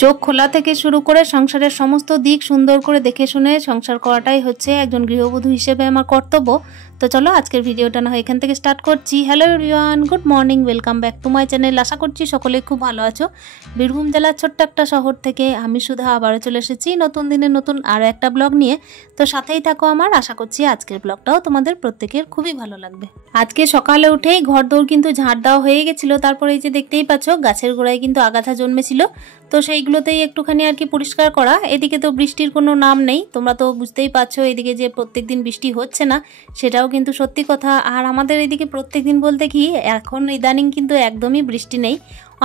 চোখ খোলা থেকে শুরু করে সংসারের সমস্ত দিক সুন্দর করে দেখে শুনে সংসার করাটাই হচ্ছে একজন গৃহবধূ হিসেবে আমার কর্তব্য। তো চলো আজকের ভিডিওটা না হয় এখান থেকে স্টার্ট করছি। Hello everyone, good morning, welcome back to my channel. আশা করছি সকলে খুব ভালো আছো। বীরভূম জেলার ছোট্ট একটা শহর থেকে আমি সুধা আবারও চলে এসেছি নতুন দিনে নতুন আরও একটা ব্লগ নিয়ে। তো সাথেই থাকো আমার। আশা করছি আজকের ব্লগটাও তোমাদের প্রত্যেকের খুবই ভালো লাগবে। আজকে সকালে উঠেই ঘর দৌড় কিন্তু ঝাড় দেওয়া হয়ে গেছিলো। তারপরে এই যে দেখতেই পাচ্ছ গাছের গোড়ায় কিন্তু আগাছা জন্মেছিল, তো সেইগুলোতেই একটুখানি আর কি পরিষ্কার করা। এদিকে তো বৃষ্টির কোনো নাম নেই, তোমরা তো বুঝতেই পারছো এদিকে যে প্রত্যেকদিন বৃষ্টি হচ্ছে না সেটাও কিন্তু সত্যি কথা। আর আমাদের এদিকে প্রত্যেকদিন বলতে কি এখন ইদানিং কিন্তু একদমই বৃষ্টি নেই।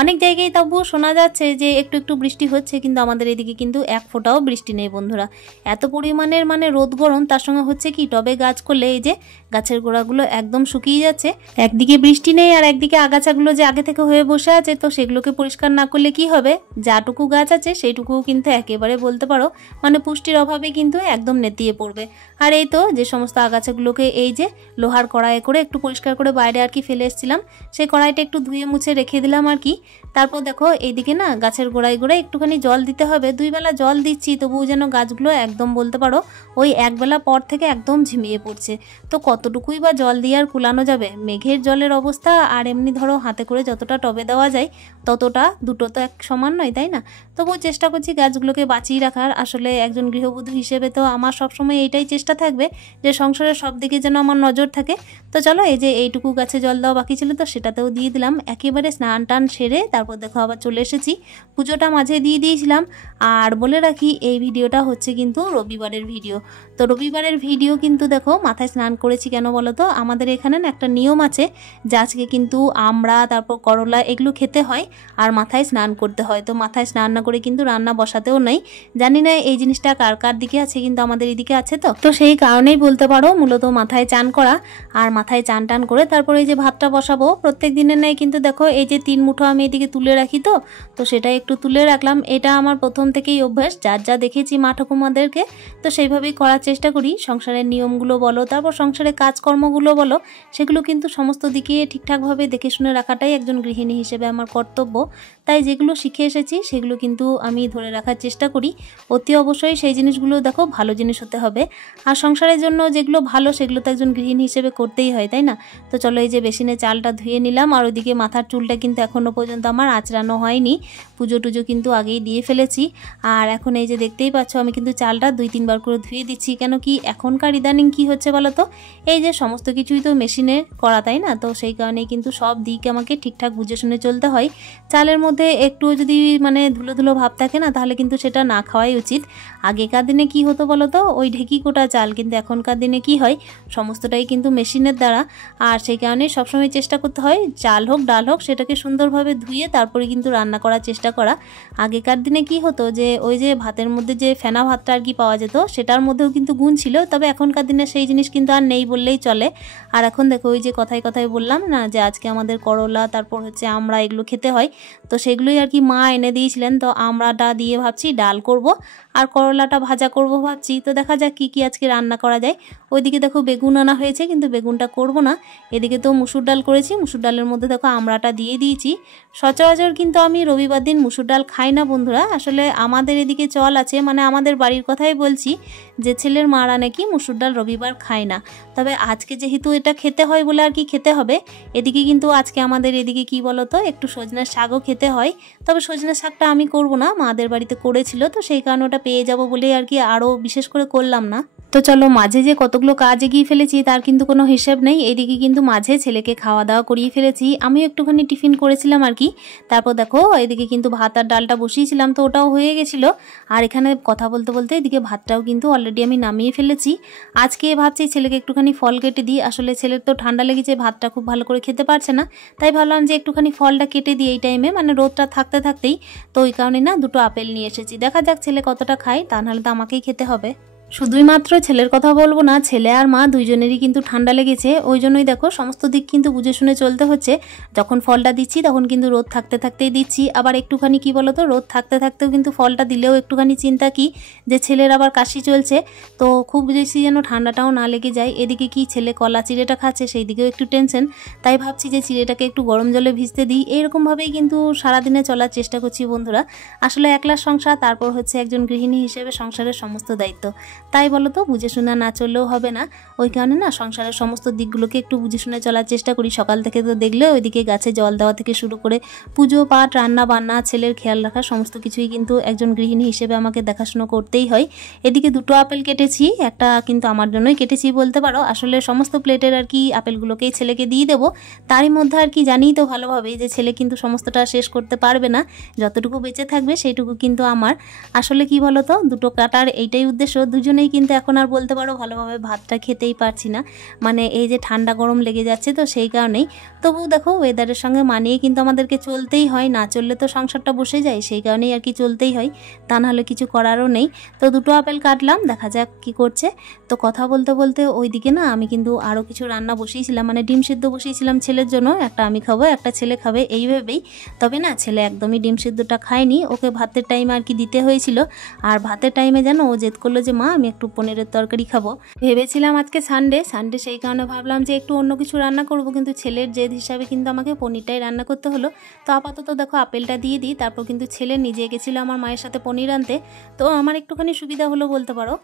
অনেক জায়গায় তবুও শোনা যাচ্ছে যে একটু একটু বৃষ্টি হচ্ছে, কিন্তু আমাদের এদিকে কিন্তু এক ফোঁটাও বৃষ্টি নেই বন্ধুরা। এত পরিমাণের রোদ গরম, তার সঙ্গে হচ্ছে কি টবে গাছ করলে এই যে গাছের গোড়াগুলো একদম শুকিয়ে যাচ্ছে। একদিকে বৃষ্টি নেই আর একদিকে আগাছাগুলো যে আগে থেকে হয়ে বসে আছে, তো সেগুলোকে পরিষ্কার না করলে কি হবে, যাটুকু গাছ আছে সেইটুকুও কিন্তু একেবারে বলতে পারো পুষ্টির অভাবে কিন্তু একদম নেতিয়ে পড়বে। আর এই তো যে সমস্ত আগাছাগুলোকে এই যে লোহার কড়াইয়ে করে একটু পরিষ্কার করে বাইরে আর কি ফেলে এসেছিলাম, সেই কড়াইটা একটু ধুয়ে মুছে রেখে দিলাম আর কি। তারপর দেখো এইদিকে না গাছের গোড়ায় গোড়ায় একটুখানি জল দিতে হবে। 2 বেলা জল দিচ্ছি, তবুও যেন গাছগুলো একদম বলতে পারো ওই 1 বেলা পর থেকে একদম ঝিমিয়ে পড়ছে। তো কতটুকুই বা জল দিয়ে আর কুলানো যাবে, মেঘের জলের অবস্থা আর এমনি ধরো হাতে করে যতটা টবে দেওয়া যায় ততটা, দুটো তো এক সমান নয় তাই না। তবুও চেষ্টা করছি গাছগুলোকে বাঁচিয়ে রাখার। আসলে একজন গৃহবধূ হিসেবে তো আমার সবসময় এইটাই চেষ্টা থাকবে যে সংসারের সব দিকে যেন আমার নজর থাকে। তো চলো এই যে এইটুকু গাছে জল দেওয়া বাকি ছিল, তো সেটাতেও দিয়ে দিলাম। একেবারে স্নান টান সেরে তারপর দেখো আবার চলে এসেছি, পুজোটা মাঝে দিয়ে দিয়েছিলাম। আর বলে রাখি এই ভিডিওটা হচ্ছে কিন্তু রবিবারের ভিডিও। তো রবিবারের ভিডিও কিন্তু দেখো মাথায় স্নান করেছি কেন বলো তো, আমাদের এখানে না একটা নিয়ম আছে যে আজকে কিন্তু আমরা তারপর করলা এগুলো খেতে হয় আর মাথায় স্নান করতে হয়। তো মাথায় স্নান না করে কিন্তু রান্না বসাতেও নাই। জানি না এই জিনিসটা কার কার দিকে আছে, কিন্তু আমাদের এদিকে আছে। তো সেই কারণেই বলতে পারো মূলত মাথায় চান করা। আর মাথায় চান টান করে তারপরে এই যে ভাতটা বসাবো প্রত্যেক দিনের নেই, কিন্তু দেখো এই যে 3 মুঠো আমি এদিকে তুলে রাখি, তো সেটা একটু তুলে রাখলাম। এটা আমার প্রথম থেকেই অভ্যাস, যার যা দেখেছি মা ঠাকুমাদেরকে, তো সেইভাবেই করার চেষ্টা করি। সংসারের নিয়মগুলো বলো, তারপর সংসারের কাজকর্মগুলো বলো, সেগুলো কিন্তু সমস্ত দিকে ঠিকঠাকভাবে দেখে শুনে রাখাটাই একজন গৃহিণী হিসেবে আমার কর্তব্য। তাই যেগুলো শিখে এসেছি সেগুলো কিন্তু আমি ধরে রাখার চেষ্টা করি। অতি অবশ্যই সেই জিনিসগুলো দেখো ভালো জিনিস হতে হবে। আর সংসারের জন্য যেগুলো ভালো সেগুলো তো একজন গৃহিণী হিসেবে করতেই হয় তাই না। তো চলো এই যে বেসিনে চালটা ধুয়ে নিলাম। আর ওইদিকে মাথার চুলটা কিন্তু এখনও পর্যন্ত আমার আঁচড়ানো হয়নি, পুজো টুজো কিন্তু আগেই দিয়ে ফেলেছি। আর এখন এই যে দেখতেই পাচ্ছ আমি কিন্তু চালটা 2-3 বার করে ধুয়ে দিচ্ছি। কেন কি এখনকার ইদানিং কি হচ্ছে বলো তো, এই যে সমস্ত কিছুই তো মেশিনে করা তাই না, তো সেই কারণেই কিন্তু সব দিক আমাকে ঠিকঠাক বুঝে শুনে চলতে হয়। চালের মধ্যে একটু যদি ধুলো ধুলো ভাব থাকে না, তাহলে কিন্তু সেটা না খাওয়াই উচিত। আগেকার দিনে কি হতো বলো তো, ওই ঢেকি কোটা চাল, কিন্তু এখনকার দিনে কি হয় সমস্তটাই কিন্তু মেশিনের দ্বারা। আর সেই কারণে সবসময় চেষ্টা করতে হয় চাল হোক ডাল হোক সেটাকে সুন্দরভাবে ধুয়ে তারপরে কিন্তু রান্না করার চেষ্টা করা। আগেকার দিনে কি হতো যে ওই যে ভাতের মধ্যে যে ফেনা ভাতটা আর কি পাওয়া যেত, সেটার মধ্যেও কিন্তু গুণ ছিল, তবে এখনকার দিনে সেই জিনিস কিন্তু আর নেই বললেই চলে। আর এখন দেখো ওই যে কথায় কথায় বললাম না যে আজকে আমাদের করলা তারপর হচ্ছে আমরা এগুলো খেতে হয়, তো সেগুলোই আর কি মা এনে দিয়েছিলেন। তো আমরাটা দিয়ে ভাবছি ডাল করব আর করলাটা ভাজা করব ভাবছি। তো দেখা যাক কি কি আজকে রান্না করা যায়। ওইদিকে দেখো বেগুন আনা হয়েছে, কিন্তু বেগুনটা করব না। এদিকে তো মুসুর ডাল করেছি, মুসুর ডালের মধ্যে দেখো আমড়াটা দিয়ে দিয়েছি। সচরাচর কিন্তু আমি রবিবার দিন মুসুর ডাল খাই না বন্ধুরা। আসলে আমাদের এদিকে চল আছে, আমাদের বাড়ির কথাই বলছি, যে ছেলের মারা নাকি মুসুর ডাল রবিবার খায় না। তবে আজকে যেহেতু এটা খেতে হয় বলে আর কি খেতে হবে। এদিকে কিন্তু আজকে আমাদের এদিকে কি বলতো একটু সজনের শাকও খেতে হয়, তবে সজনের শাকটা আমি করব না, মাদের বাড়িতে করেছিল, তো সেই কারণে ওটা পেয়ে যাব বলে আর কি আরও বিশেষ করে করলাম না। তো চলো মাঝে যে কতগুলো কাজ এগিয়ে ফেলেছি তার কিন্তু কোনো হিসেব নেই। এইদিকে কিন্তু মাঝে ছেলেকে খাওয়া দাওয়া করিয়ে ফেলেছি, আমিও একটুখানি টিফিন করেছিলাম আর কি। তারপর দেখো এদিকে কিন্তু ভাত আর ডালটা বসিয়েছিলাম, তো ওটাও হয়ে গেছিলো। আর এখানে কথা বলতে বলতে এদিকে ভাতটাও কিন্তু অলরেডি আমি নামিয়ে ফেলেছি। আজকে ভাবছি ছেলেকে একটুখানি ফল কেটে দিই। আসলে ছেলের তো ঠান্ডা লেগেছে, ভাতটা খুব ভালো করে খেতে পারছে না, তাই ভাবলাম যে একটুখানি ফলটা কেটে দিই এই টাইমে, রোদটা থাকতে থাকতেই। তো ওই কারণে না 2টো আপেল নিয়ে এসেছি, দেখা যাক ছেলে কতটা খায়, তা নাহলে তো আমাকেই খেতে হবে। শুধুই মাত্র ছেলের কথা বলবো না, ছেলে আর মা দুইজনেরই কিন্তু ঠান্ডা লেগেছে। ওই জন্যই দেখো সমস্ত দিক কিন্তু বুঝে শুনে চলতে হচ্ছে। যখন ফলটা দিচ্ছি তখন কিন্তু রোদ থাকতে থাকতেই দিচ্ছি, আবার একটুখানি কি বলতো রোদ থাকতে থাকতেও কিন্তু ফলটা দিলেও একটুখানি চিন্তা কি যে ছেলের আবার কাশি চলছে, তো খুব বেশি যেন ঠান্ডাটাও না লেগে যায়। এদিকে কি ছেলে কলা চিড়েটা খাচ্ছে সেই দিকেও একটু টেনশন, তাই ভাবছি যে চিড়েটাকে একটু গরম জলে ভিজতে দিই। এইরকমভাবেই কিন্তু সারাদিনে চলার চেষ্টা করছি বন্ধুরা। আসলে একলা সংসার, তারপর হচ্ছে একজন গৃহিণী হিসেবে সংসারের সমস্ত দায়িত্ব, তাই বলো তো বুঝে শুনে না চললেও হবে না। ওই কারণে না সংসারের সমস্ত দিকগুলোকে একটু বুঝে শুনে চলার চেষ্টা করি। সকাল থেকে তো দেখলে ওইদিকে গাছে জল দেওয়া থেকে শুরু করে পুজো পাঠ, রান্না বান্না, ছেলের খেয়াল রাখা, সমস্ত কিছুই কিন্তু একজন গৃহিণী হিসেবে আমাকে দেখাশোনা করতেই হয়। এদিকে দুটো আপেল কেটেছি, একটা কিন্তু আমার জন্যই কেটেছি বলতে পারো। আসলে সমস্ত প্লেটের আর কি আপেলগুলোকেই ছেলেকে দিয়ে দেবো। তারই মধ্যে আর কি জানিই তো ভালোভাবে যে ছেলে কিন্তু সমস্তটা শেষ করতে পারবে না, যতটুকু বেঁচে থাকবে সেইটুকু কিন্তু আমার। আসলে কি বলো তো, দুটো কাটার এইটাই উদ্দেশ্য। দুজনেই কিন্তু এখন আর বলতে পারো ভালোভাবে ভাতটা খেতেই পারছি না, মানে এই যে ঠান্ডা গরম লেগে যাচ্ছে তো সেই কারণেই। তবুও দেখো ওয়েদারের সঙ্গে মানিয়ে কিন্তু আমাদেরকে চলতেই হয়, না চললে তো সংসারটা বসে যায়, সেই কারণেই আর কি চলতেই হয়, তা নাহলে কিছু করারও নেই। তো দুটো আপেল কাটলাম, দেখা যাক কি করছে। তো কথা বলতে বলতে ওইদিকে না আমি কিন্তু আরও কিছু রান্না বসিয়েছিলাম, মানে ডিম সিদ্ধ বসিয়েছিলাম ছেলের জন্য, একটা আমি খাবো একটা ছেলে খাবে এইভাবেই। তবে না ছেলে একদমই ডিম সিদ্ধটা খায়নি, ওকে ভাতের টাইমে আর কি দিতে হয়েছিল। আর ভাতের টাইমে যেন ও জেদ করলো যে মা আমি একটু পনিরের তরকারি খাবো। ভেবেছিলাম আজকে সানডে সেই কারণে ভাবলাম যে একটু অন্য কিছু রান্না করব, কিন্তু ছেলের জেদ হিসাবে কিন্তু আমাকে পনিরটাই রান্না করতে হলো। তো আপাতত দেখো আপেলটা দিয়ে দিই, তারপর কিন্তু ছেলে নিজে গেছিলো আমার মায়ের সাথে পনির আনতে, তো আমার একটুখানি সুবিধা হলো বলতে পারো।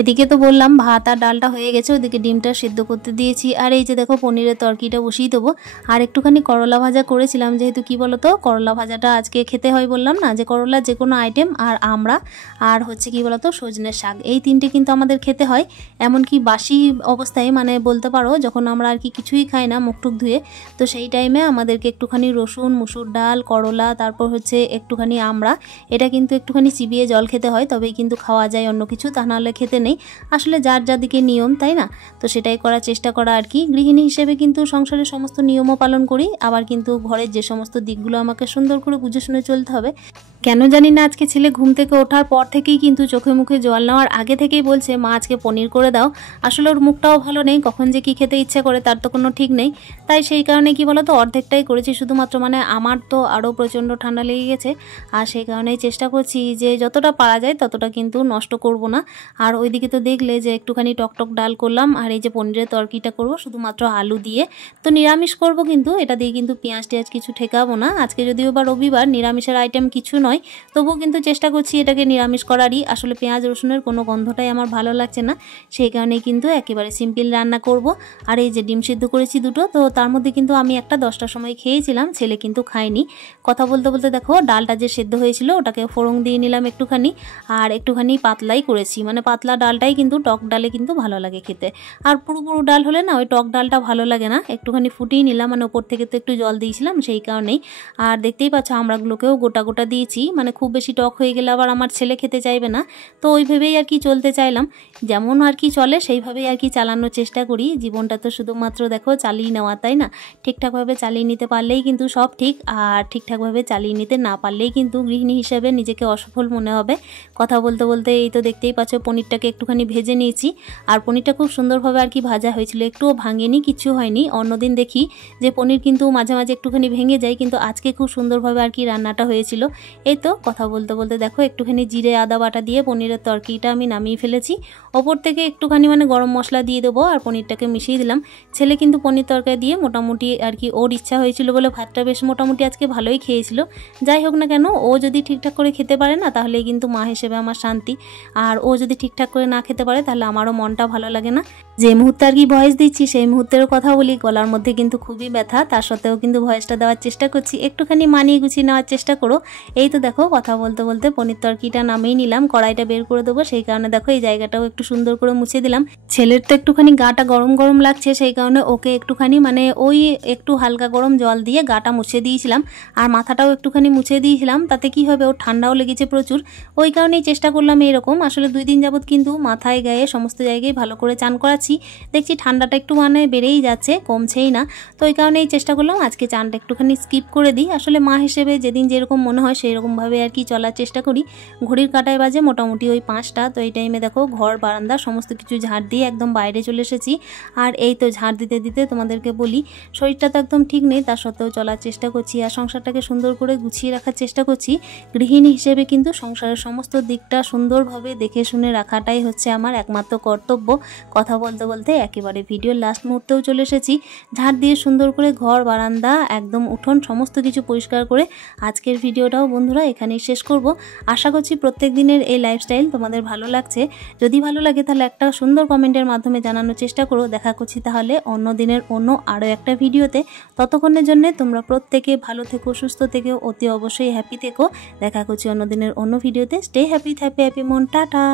এদিকে তো বললাম ভাত আর ডালটা হয়ে গেছে, ওদিকে ডিমটা সিদ্ধ করতে দিয়েছি। আর এই যে দেখো পনিরের তরকারিটা বসিয়ে দেবো। আর একটুখানি করলা ভাজা করেছিলাম, যেহেতু কি বলো তো করলা ভাজাটা আজকে খেতে হয়, বললাম না যে করলা যে কোনো আইটেম আর আমরা আর হচ্ছে কি বলো তো সজনের শাক, এই তিনটে কিন্তু আমাদের খেতে হয়। এমনকি বাসি অবস্থায়, মানে বলতে পারো যখন আমরা আর কি কিছুই খাই না মুখ টুক ধুয়ে, তো সেই টাইমে আমাদেরকে একটুখানি রসুন, মুসুর ডাল, করলা, তারপর হচ্ছে একটুখানি আমরা, এটা কিন্তু একটুখানি চিবিয়ে জল খেতে হয়, তবেই কিন্তু খাওয়া যায়, অন্য কিছু তা নাহলে খেতে নেই। আসলে যার যাদিকে নিয়ম, তাই না? তো সেটাই করার চেষ্টা করা আর কি। গৃহিণী হিসেবে কিন্তু সংসারের সমস্ত নিয়মও পালন করি, আবার কিন্তু ঘরের যে সমস্ত দিকগুলো আমাকে সুন্দর করে বুঝে শুনে চলতে হবে। কেন জানি না আজকে ছেলে ঘুম থেকে ওঠার পর থেকেই কিন্তু চোখে মুখে জল নেওয়ার আগে থেকেই বলছে মা আজকে পনির করে দাও। আসলে ওর মুখটাও ভালো নেই, কখন যে কি খেতে ইচ্ছে করে তার তো কোনো ঠিক নেই। তাই সেই কারণে কি বলতো অর্ধেকটাই করেছি শুধুমাত্র, মানে আমার তো আরও প্রচণ্ড ঠান্ডা লেগে গেছে, আর সেই কারণেই চেষ্টা করছি যে যতটা পারা যায় ততটা কিন্তু নষ্ট করব না। আর ওইদিকে তো দেখলে যে একটুখানি টকটক ডাল করলাম, আর এই যে পনিরের তরকারিটা করব শুধুমাত্র আলু দিয়ে। তো নিরামিষ করব, কিন্তু এটা দিয়ে কিন্তু পেঁয়াজ টেয়াজ কিছু ঠেকাবো না। আজকে যদিও বা রবিবার, নিরামিষের আইটেম কিছু নয়, তবুও কিন্তু চেষ্টা করছি এটাকে নিরামিষ করারই। আসলে পেঁয়াজ রসুনের কোনো গন্ধটাই আমার ভালো লাগছে না, সেই কারণেই কিন্তু একেবারে সিম্পল রান্না করব। আর এই যে ডিম সিদ্ধ করেছি দুটো, তো তার মধ্যে কিন্তু আমি একটা 10টার সময় খেয়েছিলাম, ছেলে কিন্তু খায়নি। কথা বলতে বলতে দেখো ডালটা যে সেদ্ধ হয়েছিল ওটাকে ফোড়ন দিয়ে নিলাম একটুখানি, আর একটুখানি পাতলাই করেছি, মানে পাতলা ডালটাই কিন্তু টক ডালে কিন্তু ভালো লাগে খেতে। আর পুরো পুরো ডাল হলে না ওই টক ডালটা ভালো লাগে না, একটুখানি ফুটিয়ে নিলাম, মানে ওপর থেকে তো একটু জল দিয়েছিলাম সেই কারণেই। আর দেখতেই পাচ্ছ আমড়াগুলোকেও গোটা গোটা দিয়েছি, মানে খুব বেশি টক হয়ে গেলে আবার আমার ছেলে খেতে চাইবে না, তো ওই ভেবেই আর কি চলতে চাইলাম। যেমন আর কি চলে সেইভাবেই আর কি চালানোর চেষ্টা করি। জীবনটা তো শুধুমাত্র দেখো চালিয়ে নেওয়া, তাই না? ঠিকঠাকভাবে চালিয়ে নিতে পারলেই কিন্তু সব ঠিক, আর ঠিকঠাকভাবে চালিয়ে নিতে না পারলেই কিন্তু গৃহিণী হিসেবে নিজেকে অসফল মনে হবে। কথা বলতে বলতে এই তো দেখতেই পাচ্ছ পনিরটাকে একটুখানি ভেজে নিয়েছি, আর পনিরটা খুব সুন্দরভাবে আর কি ভাজা হয়েছিল, একটুও ভাঙেনি, কিছু হয়নি। অন্যদিন দেখি যে পনির কিন্তু মাঝে মাঝে একটুখানি ভেঙে যায়, কিন্তু আজকে খুব সুন্দরভাবে আর কি রান্নাটা হয়েছিল। এই তো কথা বলতে বলতে দেখো একটুখানি জিরে আদা বাটা দিয়ে পনিরের তরকারিটা আমি নামিয়ে ফেলেছি। ওপর থেকে একটুখানি মানে গরম মশলা দিয়ে দেবো আর পনিরটাকে মিশিয়ে দিলাম। ছেলে কিন্তু পনির তরকারি দিয়ে মোটামুটি আর কি ওর ইচ্ছা হয়েছিল বলে ভাতটা বেশ মোটামুটি আজকে ভালোই খেয়েছিল। যাই হোক না কেন, ও যদি ঠিকঠাক করে খেতে পারে না তাহলেই কিন্তু মা হিসেবে আমার শান্তি, আর ও যদি ঠিকঠাক করে না খেতে পারে তাহলে আমারও মনটা ভালো লাগে না। যে মুহূর্তে আর কি ভয়েস দিচ্ছি সেই মুহূর্তের কথা বলি, গলার মধ্যে কিন্তু খুবই ব্যথা, তার সত্ত্বেও কিন্তু ভয়েসটা দেওয়ার চেষ্টা করছি, একটুখানি মানিয়ে গুছিয়ে নেওয়ার চেষ্টা করো। এই তো দেখো কথা বলতে বলতে পনির তরকারিটা নামিয়ে নিলাম, কড়াইটা বের করে দেবো, সেই কারণে দেখো এই জায়গাটাও একটু সুন্দর করে মুছে দিলাম। ছেলের তো একটুখানি গাটা গরম গরম লাগছে, সেই কারণে ওকে একটুখানি মানে ওই একটু হালকা গরম জল দিয়ে গাটা মুছে দিয়েছিলাম, আর মাথাটাও একটুখানি মুছে দিয়েছিলাম। তাতে কি হবে, ওর ঠান্ডাও লেগেছে প্রচুর, ওই কারণেই চেষ্টা করলাম এইরকম। আসলে 2 দিন যাবত কিন্তু কিন্তু মাথায় গায়ে সমস্ত জায়গায় ভালো করে চান করাচ্ছি। দেখছি ঠান্ডাটা একটু মানে বেড়েই যাচ্ছে, কমছেই না। তো এই কারণেই চেষ্টা করলাম আজকে চানটা একটুখানি স্কিপ করে দিই। আসলে মা হিসেবে যেদিন যেরকম মনে হয় সেই রকমভাবে আর কি চলার চেষ্টা করি। ঘড়ির কাঁটায় বাজে মোটামুটি ওই 5টা। তো এই টাইমে দেখো ঘর বারান্দা সমস্ত কিছু ঝাড় দিয়ে একদম বাইরে চলে এসেছি। আর এই তো ঝাড় দিতে দিতে তোমাদেরকে বলি, শরীরটা তো একদম ঠিক নেই, তা সত্ত্বেও চলার চেষ্টা করছি আর সংসারটাকে সুন্দর করে গুছিয়ে রাখার চেষ্টা করছি। গৃহিণী হিসেবে কিন্তু সংসারের সমস্ত দিকটা সুন্দরভাবে দেখে শুনে রাখাটাই হচ্ছে আমার একমাত্র কর্তব্য। কথা বলতে বলতে একেবারে ভিডিওর লাস্ট মুহূর্তেও চলে এসেছি। ঝাড় দিয়ে সুন্দর করে ঘর বারান্দা একদম উঠোন সমস্ত কিছু পরিষ্কার করে আজকের ভিডিওটাও বন্ধুরা এখানেই শেষ করব। আশা করছি প্রত্যেক দিনের এই লাইফস্টাইল তোমাদের ভালো লাগছে। যদি ভালো লাগে তাহলে একটা সুন্দর কমেন্টের মাধ্যমে জানানোর চেষ্টা করো। দেখা করছি তাহলে অন্য দিনের অন্য আরও একটা ভিডিওতে। ততক্ষণের জন্য তোমরা প্রত্যেকে ভালো থেকো, সুস্থ থেকো, অতি অবশ্যই হ্যাপি থেকো। দেখা করছি অন্য দিনের অন্য ভিডিওতে। স্টে হ্যাপি, হ্যাপি হ্যাপি মন, টাটা।